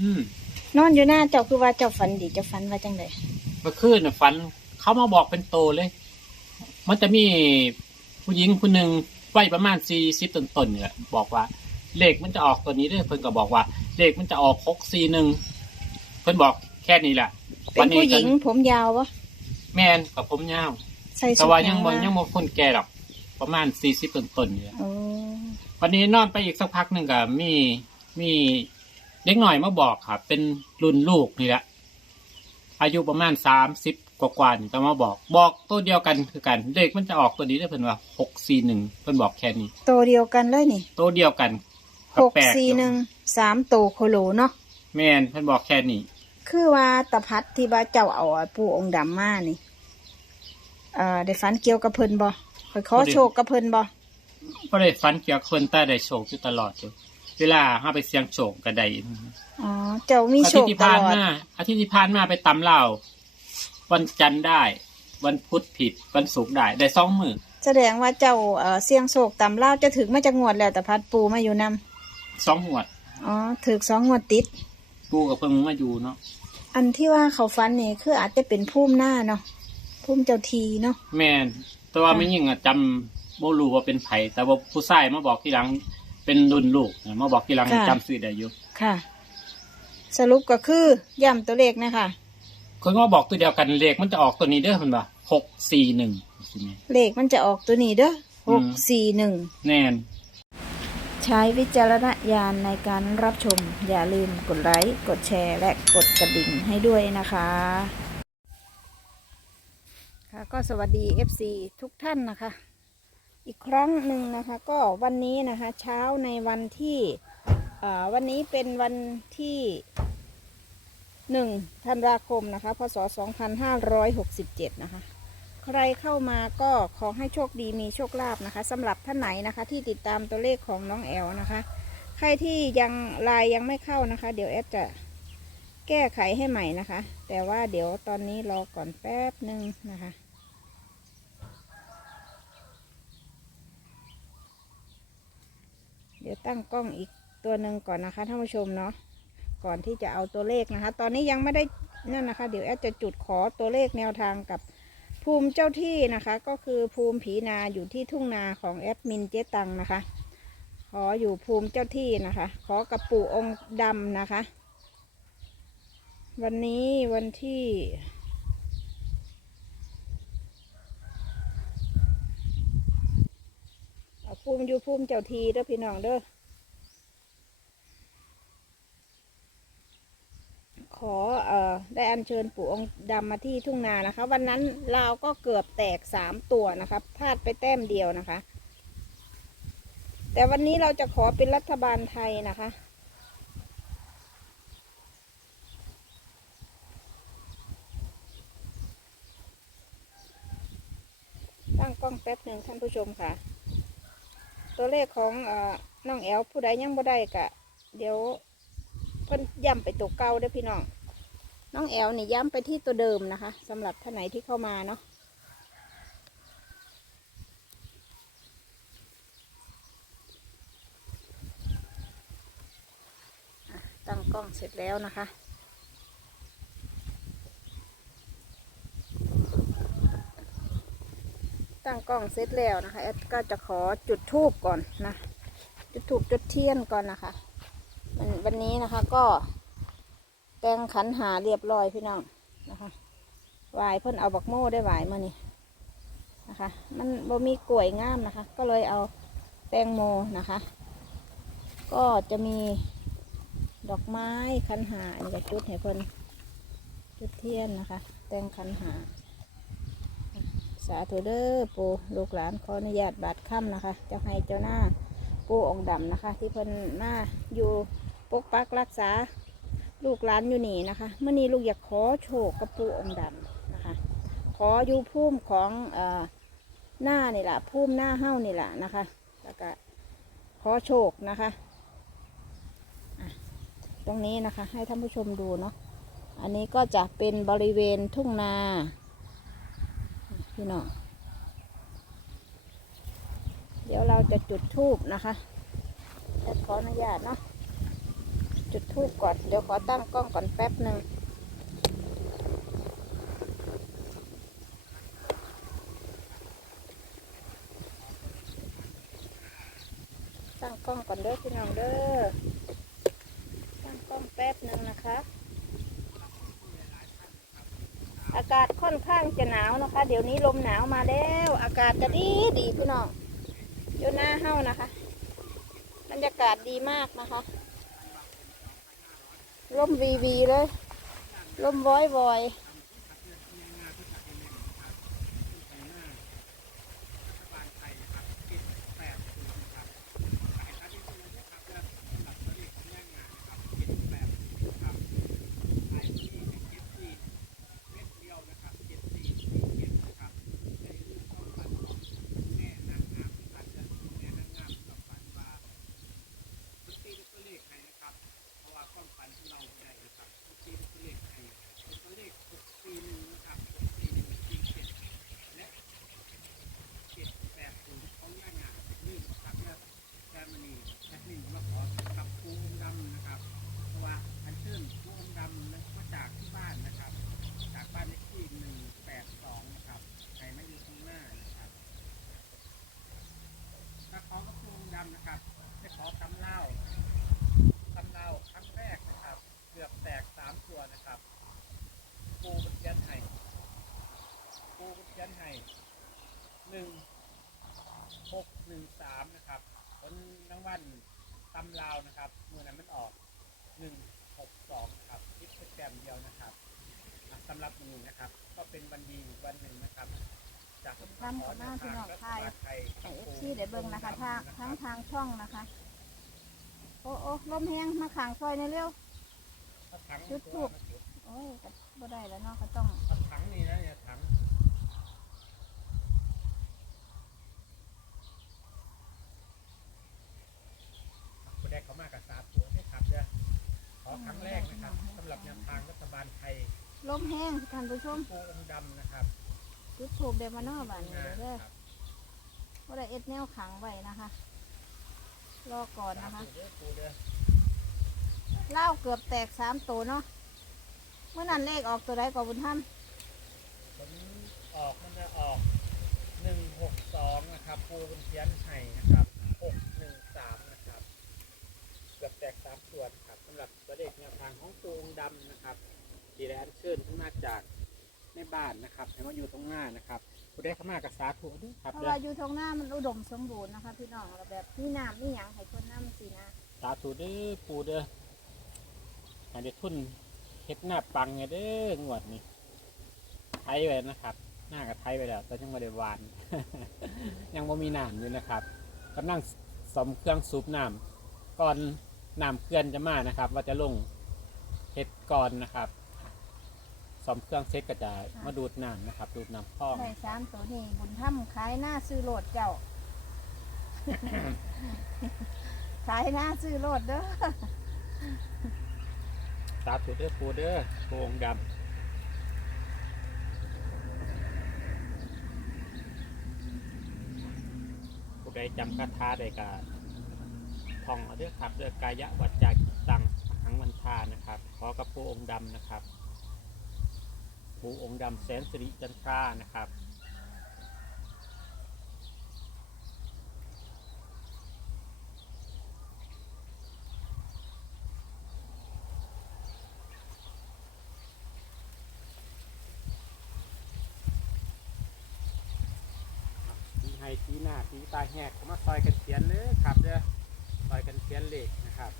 อืมนอนอยู่หน้าเจ้าคือว่าเจ้าฝันดีเจ้าฝันว่าจังไดเมื่อคืนน่ะฝัน เขามาบอกเป็นโตเลย มันจะมีผู้หญิงคนหนึ่งวัยประมาณสี่สิบต้นๆเนี่ยบอกว่า เลขมันจะออกตัวนี้เด้วยเพิ่นก็บอกว่า เลขมันจะออกหกสี่หนึ่งเพิ่นบอกแค่นี้แหละเป็นผู้หญิงผมยาววะแม่นกับผมยาวใส่แต่สุดว่ายังหบ่นายังบ่คนแก่หรอกประมาณสี่สิบต้นๆเนี่ย โอ้วันนี้นอนไปอีกสักพักหนึ่งก็มีมี เด็กหน่อยมาบอกครับ เป็นรุ่นลูกนี่แหละอายุประมาณสามสิบกว่าๆนี่ก็มาบอก บอกตัวเดียวกันคือกันเลขมันจะออกตัวนี้ได้เพิ่นว่าหกสี่หนึ่งเพิ่นบอกแค่นี้โตวเดียวกันเลยนี่ตัวเดียวกันหกแปลสี่หนึ่งสามโตวโคโลเนาะแม่นเพิ่นบอกแค่นี้คือว่าตะพัดที่ว่าเจ้าเอาปู่องค์ดำมานี่เอ่อได้ฝันเกี่ยวกับเพิ่นบ่คอยขอโชคกับเพิ่นบ่ก็ได้ฟันเกี่ยวกับคนใต้ได้โชคอยู่ตลอดอยู่ เวลาเฮาไปเสี่ยงโชคก็ได้อ๋อเจ้ามีอาโชทิตคย์ที่ตผ่านลอดมาอาทิตย์ที่ผ่านมาไปตำเหล้าวันจันทร์ได้ วันพุธผิดวันศุกร์ได้ได้สองมือแสดงว่าเจ้าเอ่อเสี่ยงโชคตำเล่าวจะถึงมาจากงวดแล้วตะพัดปูมาอยู่นำสองหัวดอ๋อถึกสองงวดติด ปูกับเพิ่งมาอยู่เนาะอันที่ว่าเขาฟันนี่คืออาจจะเป็นพุ่มหน้าเนาะพุ่มเจ้าทีเนาะ แม่นแต่ว่าไม่ยิ่งอะจำโมรู้ว่าเป็นไผแต่ว่าผู้ชายมาบอกทีหลัง เป็นรุ่นลูกมาบอกทีหลังจำสื่อได้อยู่ค่ะ สรุปก็คือย้ำตัวเลขนะคะ คนก็บอกตัวเดียวกันเลขมันจะออกตัวนี้เด้อมันว่าหกสี่หนึ่งเลขมันจะออกตัวนี้เด้ออืหมกสี่หนึ่ง แน่น ใช้วิจารณญาณในการรับชม อย่าลืมกดไลค์ กดแชร์ และกดกระดิ่งให้ด้วยนะคะ ค่ะก็สวัสดี FC ทุกท่านนะคะ อีกครั้งหนึ่งนะคะ ก็วันนี้นะคะ เช้าในวันที่วันนี้เป็นวันที่หนึ่งธันวาคมนะคะ พศ 2567 นะคะ ใครเข้ามาก็ขอให้โชคดีมีโชคลาภนะคะสำหรับท่านไหนนะคะที่ติดตามตัวเลขของน้องแอลนะคะ ใครที่ยังไลน์ยังไม่เข้านะคะ เดี๋ยวแอดจะแก้ไขให้ใหม่นะคะ แต่ว่าเดี๋ยวตอนนี้รอก่อนแป๊บหนึ่งนะคะ เดี๋ยวตั้งกล้องอีกตัวหนึ่งก่อนนะคะท่านผู้ชมเนาะก่อนที่จะเอาตัวเลขนะคะ ตอนนี้ยังไม่ได้นั่นนะคะ เดี๋ยวแอดจะจุดขอตัวเลขแนวทางกับภูมิเจ้าที่นะคะ ก็คือภูมิผีนาอยู่ที่ทุ่งนาของแอดมินเจ๊ตังนะคะ ขออยู่ภูมิเจ้าที่นะคะ ขอกับปู่องค์ดำนะคะ วันนี้วันที่เอา ภูมิอยู่ภูมิเจ้าทีเด้อพี่น้องเด้อขอเอ่อได้อัญเชิญปู่องค์ดำมาที่ทุ่งนานะคะ วันนั้นเราก็เกือบแตกสามตัวนะคะพลาดไปแต้มเดียวนะคะ แต่วันนี้เราจะขอเป็นรัฐบาลไทยนะคะตั้งกล้องแป๊บหนึ่งท่านผู้ชมค่ะ ตัวเลขของอน้องแอลผู้ใดยังบ่ได้กะ เดี๋ยวเพิ่นย้ำไปตัวเก่าเด้อพี่น้อง น้องแอลนี่ย้ำไปที่ตัวเดิมนะคะสำหรับท่านไหนที่เข้ามาเนาะตั้งกล้องเสร็จแล้วนะคะ ตั้งกล้องเสร็จแล้วนะคะแอดก็จะขอจุดทูบก่อนนะ จุดทูบจุดเทียนก่อนนะคะวันวันนี้นะคะก็ แต่งขันหาเรียบร้อยพี่น้องนะคะไหวายเพิ่นเอาบักโม่ได้ไหวายมานี่นะคะ มันบ่มีกล้วยงามนะคะ ก็เลยเอาแตงโมนะคะ ก็จะมีดอกไม้ขันหาอันนี้ก็จุดให้เพิ่นจุดเทียนนะคะ แต่งขันหาาธุเด้อปูลูกหลานขออนุญาตบาดค่ำนะคะ เจ้าให้เจ้าหน้าปูองค์ดำนะคะ ที่เพิ่นมาอยู่ปกปักรักษาลูกหลานอยู่นี่นะคะเมื่อนี้ลูกอยากขอโชคกับปูองค์ดำนะคะ ขออยู่พุ่มของเอ่อหน้านี่แหละพุ่มหน้าเฮ้านี่แหละนะคะ แล้วก็ขอโชคนะคะอะตรงนี้นะคะให้ท่านผู้ชมดูเนาะอันนี้ก็จะเป็นบริเวณทุ่งนา พี่น้อง เดี๋ยวเราจะจุดทูบนะคะแอดขออนุญาตเนาะ จุดทูบก่อน เดี๋ยวขอตั้งกล้องก่อนแป๊บหนึ่งตั้งกล้องก่อนเด้อพี่น้องเด้อ ตั้งกล้องแป๊บหนึ่งนะคะ อากาศค่ อนข้างจะหนาวนะคะ เดี๋ยวนี้ลมหนาวมาแล้ว อากาศจะดีดีพี่น้องอยู่หน้าเฮ้านะคะบรรยากาศดีมากนะคะร่มวีวีเลยร่มว้อยวอยปูเขียนให้ปูเขียนให้หนึ่งหกหนึ่งสามนะครับผลรางวัลตำ ลาวนะครับเมื่อนั้นมันออกหนึ่งหกสองครับคิดแต้มเดียวนะครับอะสำหรับวันนี้นะครับ ก็เป็นวันดีอีกวันหนึ่งนะครับ จากทำกับหน้าพี่น้องไทยไทยไอเอฟซีได้เบิ่งนะคะทางทั้งทางช่องนะคะ โอ้โอ้ลมแห้งมาขางซอยในอยเร็วถังจุดธูป โอ้ยก็บ่ได้แล้วเนาะก็ต้องถังนี่นะเนี่ยถังคุณแดก เขามากับสาตัวให้ขับเด้อขอครั้งแรกนะครับสำหรับแนวทางรัฐบาลไทยลมแห้งท่านผู้ชมปูองค์ดำนะครับจุดถูกเดมานอบานนี้งานเด้อครับบ่ได้เอ็ดแนวขังไว้นะคะ รอก่อนนะคะ สาธุเด้อปูเด้อเล่าวเกือบแตกสามตัวเนาะเมื่อนั้นเลขออกตัวใดก่อนบุญท่านผลออกมันจะออกหนึ่งหกสองนะครับปูบนเทียนไห่นะครับหกหนึ่งสามนะครับ เกือบแตกสามส่วนครับสำหรับตัวเลขแนวทางของปูองค์ดำนะครับที่ได้อัญเชิญขึ้นมาจากในบ้านนะครับให้มาอยู่ตรงหน้านะครับผู้ได้เข้ามากับสาธุด้วยครับเพราะเด้ว่าออยู่ทางหน้ามันอุดมสมบูรณ์นะคะ พี่น้องแล้วแบบมีน้ำมีหยังให้คนน้ำสีนะสาธุเด้อปูเด้อให้ได้ทุนเฮ็ดหน้าปังไงเด้องวดนี้ไทยไว้นะครับ หน้ากับไทยไปแล้วแต่ยังไม่ได้หวาน ยังไม่มีน้ำอยู่นะครับกำลังสมเครื่องสูบน้ำก่อน น้ำเคลื่อนจะมานะครับ ว่าจะลงเฮ็ดก่อนนะครับสมเครื่องเซ็ตก็จะมาดูดน้ำนะครับ ดูดน้ำคลองได้สามตัวนี้บุญถ้ำขายหน้าซื้อโหลดเจ้า ขายหน้าซื้อโหลดเด้อสาธุเด้อปูเด้อโพงดำผู้ใดจำคาถาได้ก็ท่ องเอาด้อครับเด้อกายะวัจจากิตังหังวันทานะครับขอกับปูองค์ดำนะครับปูองค์ดำแสนสิริจันทรานะครับทีไฮทีหน้าทีตาแหกมาซอยกันเขียนเลยครับเด้อ ซอยกันเขียนเลขนะครับ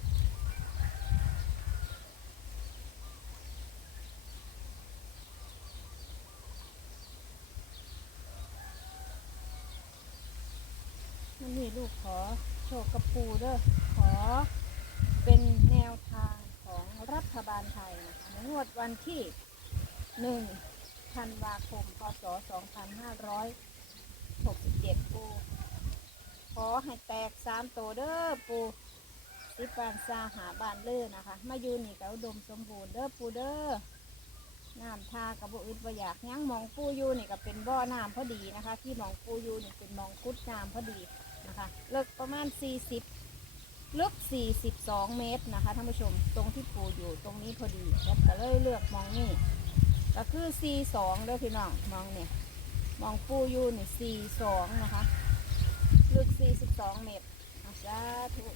มันนี่ลูกขอโชคกระปูเด้อขอเป็นแนวทางของรัฐบาลไทยนะคะในงวดวันที่หนึ่งธันวาคมพศสองพันห้าร้อยหกสิบเจ็ดปู อให้แตกสามตัวเด้อปูสิปานซาหาบานเลื่อนะคะ มาอยู่นี่ก็อุดมสมบูรณ์เด้อปูเด้อน้ำทากับบุอึดบ่อยากยั้งมองปูอยู่นี่ก็เป็นบ่อน้ำพอดีนะคะ ที่มองปูอยู่นี่เป็นมองคุดน้ำพอดีนะคะเลิกประมาณสี่สิบลึก 42 เมตรนะคะท่านผู้ชม ตรงที่ปูอยู่ตรงนี้พอดีแอดก็เลยเลือกมองนี่ ก็คือ C2 เด้อพี่น้อง มองเนี่ย มองปูอยู่นี่ C2 นะคะ ลึก 42 เมตรอาสาธุ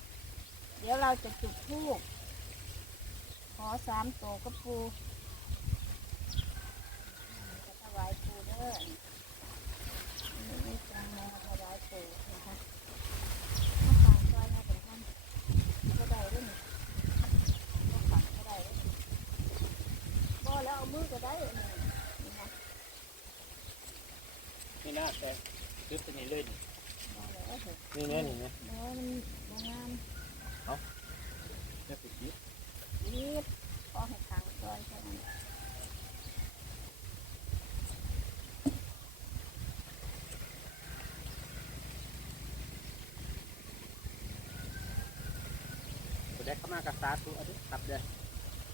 เดี๋ยวเราจะจุดธูปขอสามตัวกับปูจะถวายปูเด้อนี่จังเลยถวายปูนะคะมาฝากซอยมาเป็นท่านก็ได้ด้วยนี่มาฝากก็ได้ด้วยนี่บ่แล้วเอามือก็ได้อันนี้นี่นะนี่น่าแต่จุดตัวนี้เลยนี่ บ่แล้วเถอะนี่เนี่ยนี่เนี่ยบ่มันบ่งามจะไปคิดรีบขอให้ทางซอยแค่นั้นแสดงเข้ามากับสาธุอธิครับเด้อ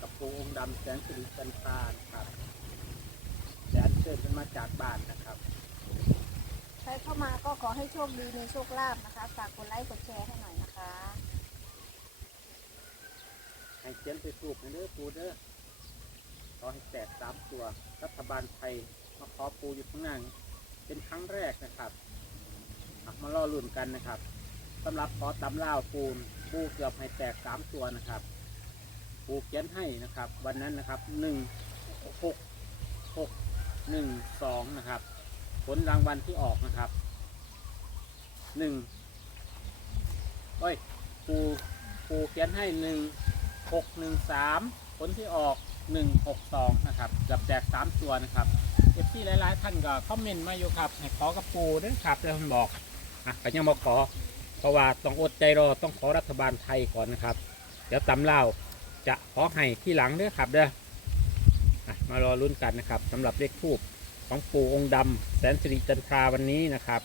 กับปูองค์ดำแสงสิริจันทรานะครับและอันเชิญกันมาจากบ้านนะครับ ใครเข้ามาก็ขอให้โชคดีมีโชคลาภนะคะ ฝากกดไลค์กดแชร์ให้หน่อยนะคะ ให้เขียนไปสูบนะเด้อปูเด้อขอให้แตกสามตัว รัฐบาลไทยมาขอปูอยู่ข้างหน้าเป็นครั้งแรกนะครับอะมาล่อลุ่นกันนะครับสำหรับขอตำล่าวปูนปูเกือบให้แตกสามตัวนะครับ ปูเขียนให้นะครับ วันนั้นนะครับหนึ่งหกหกหนึ่งสองนะครับ ผลรางวัลที่ออกนะครับหนึ่งเอ้ยปูปูเขียนให้หนึ่งหกหนึ่งสามผลที่ออกหนึ่งหกสองนะครับกับแจกสามตัวนะครับเอฟซีหลายๆท่านก็คอมเมนต์มาอยู่ครับให้ขอกระปูด้วยครับแล้วท่านบอกอะก็ยังมาขอ เพราะว่าต้องอดใจรอต้องขอรัฐบาลไทยก่อนนะครับ เดี๋ยวตำเล่าจะขอให้ที่หลังเด้อครับเด้ออมารอลุ้นกันนะครับสำหรับเลขทูบ ของปู่องค์ดำแสนสิริจันทราวันนี้นะครับ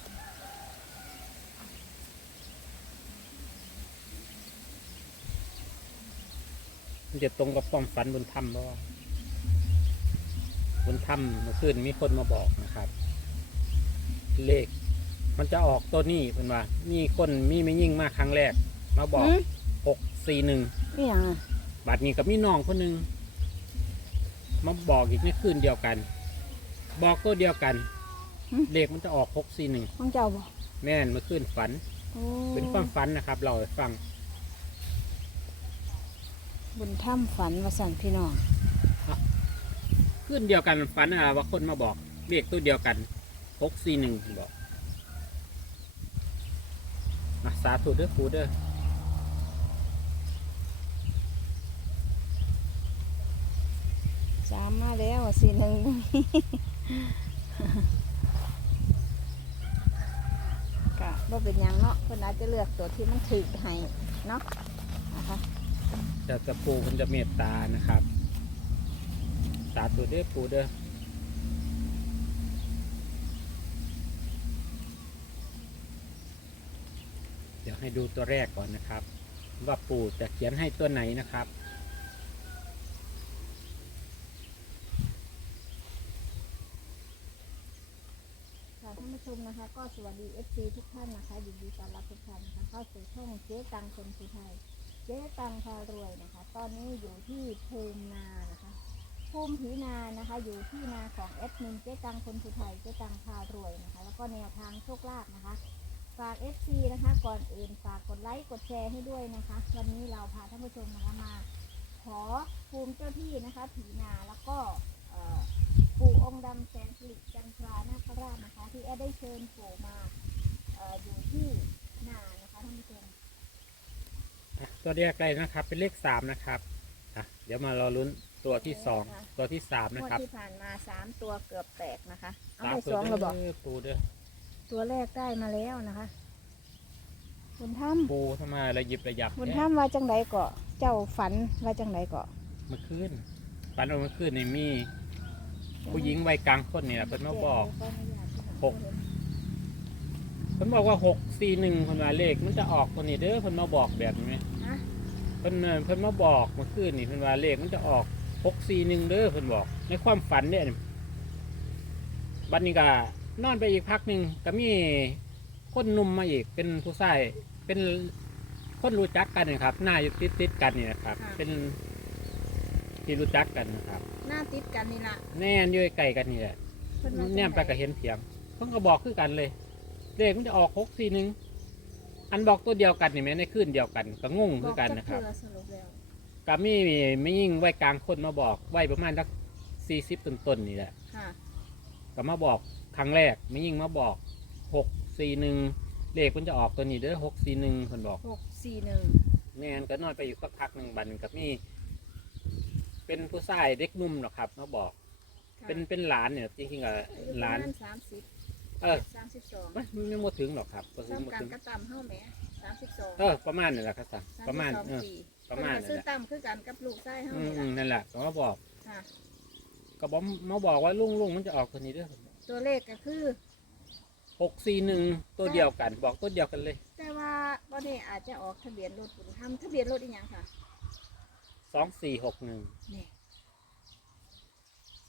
มันจะตรงกับความฝันบนถ้ำบ่บนถ้ำเมื่อคืนมีคนมาบอกนะครับ เลข มันจะออกตัวนี้เป็นว่า มีคนมีไม่ยิ่งมากครั้งแรก มาบอกหืมหกสี่หนึ่งนี่อย่างอะบัดนี้กับมีน้องคนหนึ่งมาบอกอีกในคืนเดียวกัน บอกตัวเดียวกันเลขมันจะออกหกสี่หนึ่งของเจ้าบ่แม่นเมื่อคืนฝัน โอ้เป็นความฝันนะครับ เราให้ฟังบุญถ้ำฝันวสันพี่น้องคืนเดียวกันฝันอะไรว่าคนมาบอกเลขตัวเดียวกันหกสี่หนึ่งบอกอะสาธุเด้อครูเด้อสามมาแล้วสี่หนึ่ง กะว่าเป็นยังเนาะเพิ่นอาจจะเลือกตัวที่มันถึกให้เนาะนะคะจะจะปูมันจะเมตตานะครับสาธุเด้อปูเด้อเดี๋ยวให้ดูตัวแรกก่อนนะครับ ว่าปู่จะเขียนให้ตัวไหนนะครับ ค่ะท่านผู้ชมนะคะ ก็สวัสดี FC ทุกท่านนะคะยินดีต้อนรับทุกท่านนะคะเข้าสู่ช่องเจ๊ตังคนสุไทยเจ๊ตังพารวยนะคะ ตอนนี้อยู่ที่ภูมินานะคะภูมิผีนานะคะ อยู่ที่นาของแอดมินเจ๊ตังคนสุไทยเจ๊ตังพารวยนะคะ แล้วก็แนวทางโชคลาภนะคะฝาก FC นะคะ ก่อนอื่นฝากกดไลค์กดแชร์ให้ด้วยนะคะ วันนี้เราพาท่านผู้ชมนะคะมา ขอภูมิเจ้าที่นะคะผีนาแล้วก็ ปู่องค์ดำแสนสิริจันทรานาคราชนะคะ ที่แอดได้เชิญปู่มาเอ่ออยู่ที่นานะคะท่านผู้ชมอะตัวแรกเลยนะครับ เป็นเลขสามนะครับอะเดี๋ยวมารอลุ้นตัวที่สองตัวที่สามงนะวดครับที่ผ่านมาสามตัวเกือบแตกนะคะ เอาสามไปตัวสองเด้ระบอกอปูเด้อตัวแรกได้มาแล้วนะคะบุญถ้ปูทำไมระยิบระยับำบุญแท้ ถ้ำว่าจังไดเกาะเจ้าฝันว่าจังไดเกาะเมื่อคืนฝันว่าเมื่อคืนนี่มี ผู้หญิงวัยกลางคนนี่แหละเพิ่นมาบอกหกเพิ่นบอกว่าหกสี่หนึ่งคนมาเลขมันจะออกตัวนี้เด้อเพิ่นมาบอกแบบนี้ไหมฮะ เพิ่นเอ่อเพิ่นมาบอกเมื่อคืนนี่เพิ่นว่าเลขมันจะออกหกสี่หนึ่งเด้อเพิ่นบอก ในความฝันเนี่ยบัดนี้ก็นอนไปอีกพักหนึ่งก็มีคนหนุ่มมาอีกเป็นผู้ชายเป็นคคนรู้จักกันนะครับหน้าอยู่ติดติดๆกันนี่นะครับ ค่ะ เป็น ที่รู้จักกันนะครับ หน้าติดกันนี่ละแน่นอยู่ใกล้ๆกันนี่แหละเพิ่นว่าเนี่ยไปก็เห็นเถียงเพิ่งก็บอกคือกันเลยเลขมันจะออกหกสี่หนึ่งอันบอกตัวเดียวกันนี่แม่ในคืนเดียวกันก็งงบคืออกกันจักนะครับเทื่อสรุปแล้วก็มีไม่ยิ่งไว้กลางคนมาบอกไว้ประมาณสักสี่สิบต้นๆนี่แหละค่ะก็มาบอกครั้งแรกไม่ยิ่งมาบอกหกสี่หนึ่งเลขมันจะออกตัวนี้เด้อหกสี่หนึ่งคนบอก หกสี่หนึ่งแน่นก็นอนไปอยู่สักพักหนึ่งบัดนกับมี เป็นผู้ชายเด็กหนุ่มหรอกครับมาบอกเป็นเป็นหลานเนี่ยจริงๆก็หลานสามสิบเออสามสิบสองไม่ไม่หมดถึงหรอกครับก็คือซ้ำหมดกันถึงก็ต่ำเท่าแหม่สามสิบสองเออประมาณนั่นแหละครับสามประมาณสิบสองเออ ปีประมาณเพิ่นก็ซื้อนั่นแหละต่ำคือกันกับลูกไส้เท่าอืมนี่อืมละนั่นแหละก็มาบอกค่ะ ก็บอกมาบอกว่าลุงลุงมันจะออกตัวนี้เด้อตัวเลขก็คือ หกสี่หนึ่งตัวเดียวกัน บอกตัวเดียวกันเลย แต่ว่าบ่ได้อาจจะออกทะเบียนรถบุญธรรมทะเบียนรถอีกอย่างค่ะ สองสี่หกหนึ่งนี่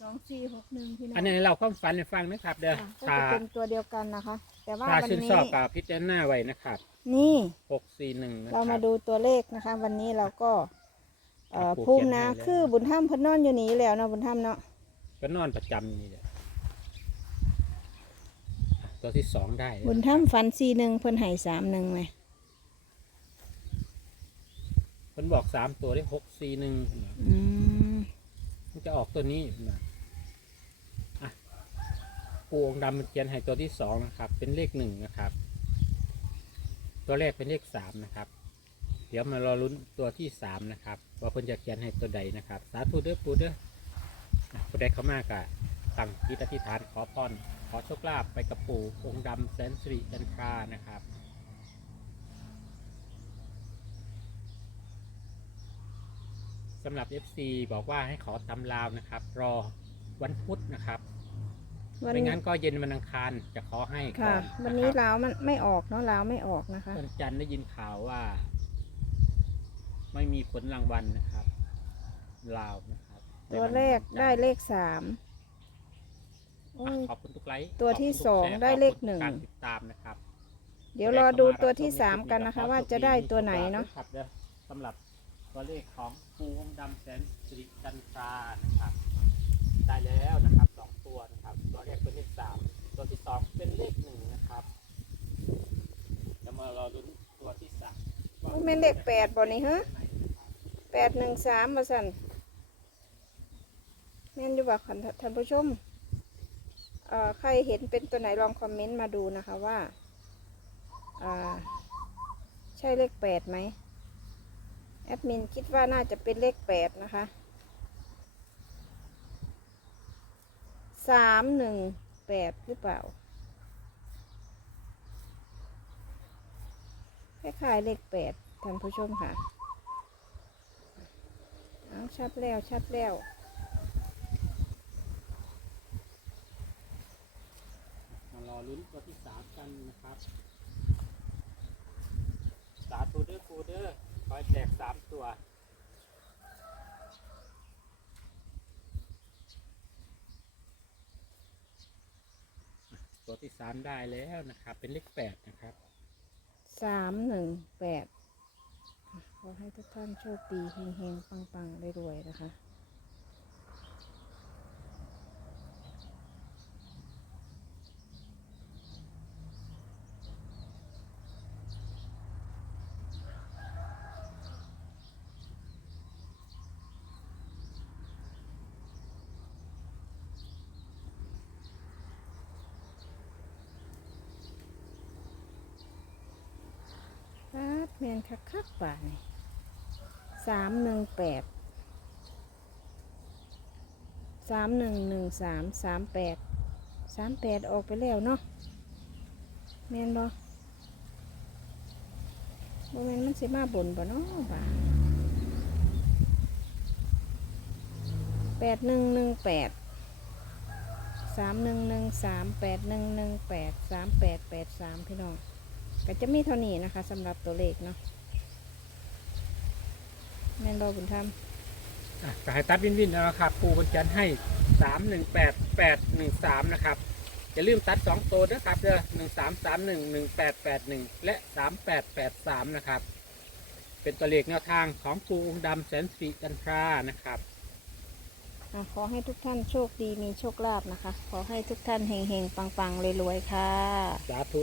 สองสี่หกหนึ่งพี่น้องอันนี้เราความฝันให้ฟังนะครับ เด้อค่ะก็ถ้าจะเป็นตัวเดียวกันนะคะ แต่ว่าถ้าวันชื่นนี้ชอบกับพิจารณาไว้นะครับนี่ หกสี่หนึ่งนะคเรารัมาบดูตัวเลขนะคะ วันนี้เราก็เอ่อครับภูมิเขียนนาให้แล้ว คือบุญธรรมเพิ่นนอนอยู่นี่แล้วเนาะบุญธรรมเนาะก็นอนประจำนี่แหละอะตัวที่สองได้บุญธรรมฝันสี่หนึ่งเพิ่นให้สามหนึ่งไหม มันบ อกสามตัวได้หกสี่หนึ่งอืมมันจะออกตัวนี้นะอะปูองค์ดำมันเขียนให้ตัวที่สองนะครับ เป็นเลขหนึ่งนะครับ ตัวแรกเป็นเลขสามนะครับ เดี๋ยวมารอลุ้นตัวที่สามนะครับว่าเพิ่นจะเขียนให้ตัวใดนะครับ สาธุเด้อปูเด้ออะผู้ใดเข้ามากะตั้งจิตอธิษฐานขอพรขอโชคลาภไปกับปู่องค์ดำแสนสิริจันทรานะครับ สำหรับ FC บอกว่าให้ขอตำลาวนะครับ รอวันพุธนะครับวันไม่งั้นก็เย็นวันอังคารจะขอให้ก่ค่ะ อนวันนี้ะครับลาวมันไม่ออกเนาะลาวไม่ออกนะคะ วันจันทร์ได้ยินข่าวว่า ไม่มีผลรางวัลนะครับลาวนะครับตัวแรกได้เลขสามโอ้ย ขอบคุณทุกไลค์ตัวที่ขบคุณทุกสองแชร์ได้ขอบคุณเลขหนึ่ง การติดตามนะครับ เดี๋ยวรอดูตัวที่สามกันนะคะ ว่าจะได้ตัวไหนเนาะครับเด้อสำหรับ ตัวเลขของปูองดำแสนสิริจันทรานะครับ ได้แล้วนะครับสองตัวนะครับ ตัวแรกเป็นเลขสามตัวที่สองเป็นเลขหนึ่งนะครับจะมารอลุ้นตัวที่สามมันเป็นเลขแปดบ่นี่ฮะแปดหนึ่งสามมาสั่นแม่นอยู่บ่คันท่านผู้ชมใครเห็นเป็นตัวไหนลองคอมเมนต์มาดูนะคะว่าอ่าใช่เลขแปดไหม แอดมินคิดว่าน่าจะเป็นเลขแปดนะคะสามหนึ่งแปดหรือเปล่าคล้ายๆเลขแปดท่านผู้ชมค่ะเอาชัดแล้วชัดแล้วมารอลุ้นตัวที่สามกันนะครับ สาธุเด้อครูเด้อ คอยแตกสามตัว ตัวที่สามได้แล้วนะครับ เป็นเลขแปดนะครับ สามหนึ่งแปดขอให้ทุกท่านโชคดีเฮงๆปังๆรวยๆนะคะ ครับแมนคักคักป่านี่สามหนึ่งแปดสามหนึ่งหนึ่งสามสามแปดสามแปดออกไปแล้วเนาะแมนบ่บ่แมนมันสิมาบนบ่เนาะบ่าแปดหนึ่งหนึ่งแปดสามหนึ่งหนึ่งสามแปดหนึ่งหนึ่งแปดสามแปดแปดสามพี่น้อง ก็จะมีเท่านี้นะคะสำหรับตัวเลขเนาะแม่นบอบุญธรรมอะก็ให้ตัดวินวินนะครับ ปูบนจันทร์ให้สามหนึ่งแปดแปดหนึ่งสามนะครับอย่าลืมตัดสองตัวด้วยครับเด้อหนึ่งสามสามหนึ่งหนึ่งแปดแปดหนึ่งและสามแปดแปดสามนะครับ เป็นตัวเลขแนวทางของปูองค์ดำแสนสิริจันทรานะครับ อะขอให้ทุกท่านโชคดีมีโชคลาภนะคะ ขอให้ทุกท่านเฮงๆปังๆรวยๆค่ะ สาธุ